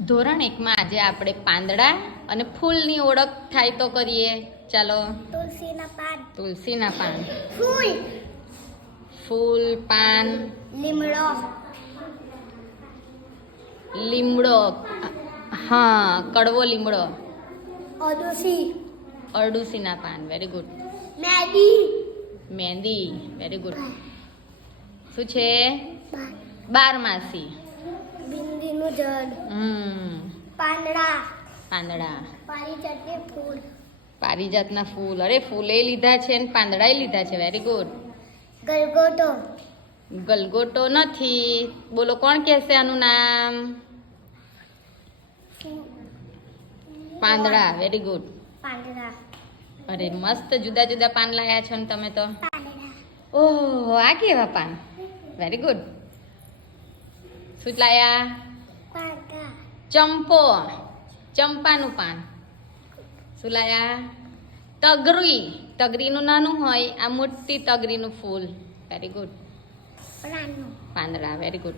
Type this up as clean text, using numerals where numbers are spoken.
ધોરણ 1 માં આજે આપણે પાંદડા અને ફૂલની ઓળખ થાય તો કરીએ. ચાલો. તુલસીના પાન. તુલસીના પાન. ફૂલ. ફૂલ, પાન. લીમડો. લીમડો. હા, કડવો લીમડો. અરડુસી. અરડુસીના પાન. Very good. મહેંદી. મહેંદી. Very good. શું છે? બારમાસી. બિંદીનું ઝાડ. પાંદડા. પાંદડા. પારિજાતની ફૂલ. પારિજાતના ફૂલ. અરે ફૂલે લીધા છે ને પાંદડાય લીધા છે. Very good. ગલગોટો. ગલગોટો નથી. બોલો કોણ કહેશે આનું નામ? પાંદડા. Very good. પાંદડા. અરે મસ્ત જુદા જુદા પાન લાયા છો ને તમે તો. પાંદડા. ઓહો, આ કેવા પાન? Very good. શું લાયા? પાંદડા. ચંપો. ચંપાનું પાન. શું લાયા? તગરી. તગરીનું નાનું હોય, આ મોટી તગરીનું ફૂલ. Very good. રાનુ. પાંદડા. Very good.